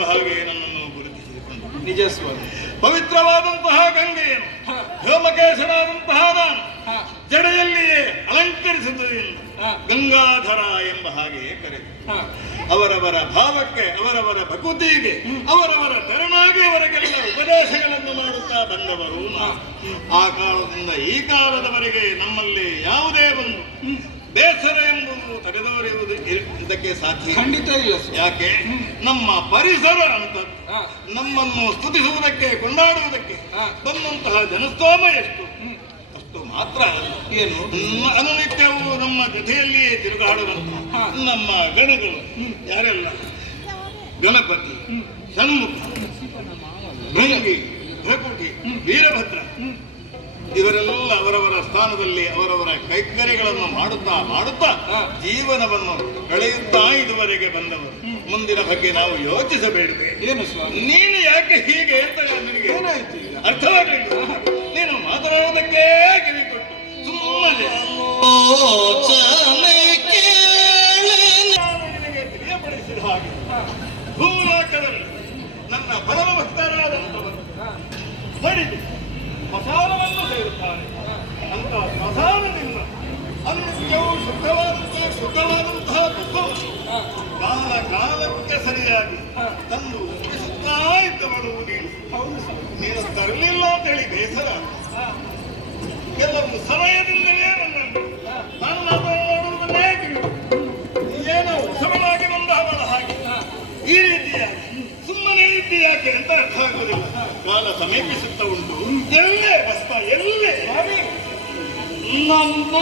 ಎಂಬ ಹಾಗೆ ನನ್ನನ್ನು ಗುರುತಿಸಿಕೊಂಡು ನಿಜ ಸ್ವಾಮಿ. ಪವಿತ್ರವಾದಂತಹ ಗಂಗೆಯನ್ನು ವ್ಯೋಮಕೇಶನಾದಂತಹ ನಾನು ಜಡೆಯಲ್ಲಿಯೇ ಅಲಂಕರಿಸಿದ್ದರಿಂದ ಗಂಗಾಧರ ಎಂಬ ಹಾಗೆಯೇ ಕರೆದು ಅವರವರ ಭಾವಕ್ಕೆ ಅವರವರ ಭಕುತಿಗೆ ಅವರವರ ತೆರನಾಗಿ ಅವರಿಗೆಲ್ಲ ಉಪದೇಶಗಳನ್ನು ಮಾಡುತ್ತಾ ಬಂದವರು. ಆ ಕಾಲದಿಂದ ಈ ಕಾಲದವರೆಗೆ ನಮ್ಮಲ್ಲಿ ಯಾವುದೇ ಒಂದು ಬೇಸರ ಎಂಬುದು ತಡೆದವರಿರುವುದು ಇದಕ್ಕೆ ಸಾಧ್ಯ ಖಂಡಿತ ಇಲ್ಲ. ಯಾಕೆ? ನಮ್ಮ ಪರಿಸರ ಅಂತದ್ದು. ನಮ್ಮನ್ನು ಸ್ತುತಿಸುವುದಕ್ಕೆ ಕೊಂಡಾಡುವುದಕ್ಕೆ ಬಂದಂತಹ ಜನಸ್ತೋಮ ಎಷ್ಟು ಅಷ್ಟು ಮಾತ್ರ ಏನು ಅನುನಿತ್ಯವೂ ನಮ್ಮ ಜೊತೆಯಲ್ಲಿಯೇ ತಿರುಗಾಡುವಂತಹ ನಮ್ಮ ಗಣಗಳು ಯಾರೆಲ್ಲ ಗಣಪತಿ, ಷಣ್ಮುಖ, ಭೃಂಗಿ, ಭ್ರಕುಟಿ, ವೀರಭದ್ರ ಇವರೆಲ್ಲ ಅವರವರ ಸ್ಥಾನದಲ್ಲಿ ಅವರವರ ಕೈಂಕರ್ಯಗಳನ್ನು ಮಾಡುತ್ತಾ ಮಾಡುತ್ತಾ ಜೀವನವನ್ನು ಕಳೆಯುತ್ತಾ ಇದುವರೆಗೆ ಬಂದವರು. ಮುಂದಿನ ಬಗ್ಗೆ ನಾವು ಯೋಚಿಸಬೇಡದೆ. ಏನು ಸ್ವಾಮಿ? ನೀನು ಯಾಕೆ ಹೀಗೆ ಅಂತ ನನಗೆ ಏನಾಯ್ತು ಅರ್ಥವಾಗಲಿಲ್ಲ. ನೀನು ಮಾತನಾಡುವುದಕ್ಕೆ ಕಿವಿಕೊಟ್ಟು ಸುಮ್ಮನೆ ನಿನಗೆ ತಿಳಿಯಪಡಿಸಿದ ಹಾಗೆ ಭೂಲೋಕದಲ್ಲಿ ನನ್ನ ಪರಮ ಭಕ್ತರಾದಂಥವರು ಮಡಿದು ಸ್ಮಶಾನವನ್ನು ಸೇರುತ್ತಾರೆ. ಅಂತ ಸ್ಮಶಾನದಿಂದ ಅನಿತ್ಯವೂ ಶುದ್ಧವಾದಂತಹ ದುಃಖವನ್ನು ಕಾಲ ಕಾಲಕ್ಕೆ ಸರಿಯಾಗಿ ತಂದು ಉಳಿಸುತ್ತಾ ಇದ್ದವಳು ನೀನು ತರಲಿಲ್ಲ ಅಂತೇಳಿ ಬೇಸರ. ಕೆಲವು ಸಮಯದಿಂದಲೇ ನಾನು ಮಾತನಾಡುವುದನ್ನೇ ಏನೋ ಉಸಮನಾಗಿ ಬಂದವಳ ಹಾಗೆ ಈ ರೀತಿಯಾಗಿ ಸುಮ್ಮನೆ ಇದ್ದೀಯಾಕೆ ಅಂತ ಅರ್ಥ ಆಗುವುದಿಲ್ಲ. ಕಾಲ ಸಮೀಪಿಸುತ್ತಾ ಉಂಟು. ಎಲ್ಲೇ ಬಸ್ತ ಎಲ್ಲೇ ನಮ್ಮ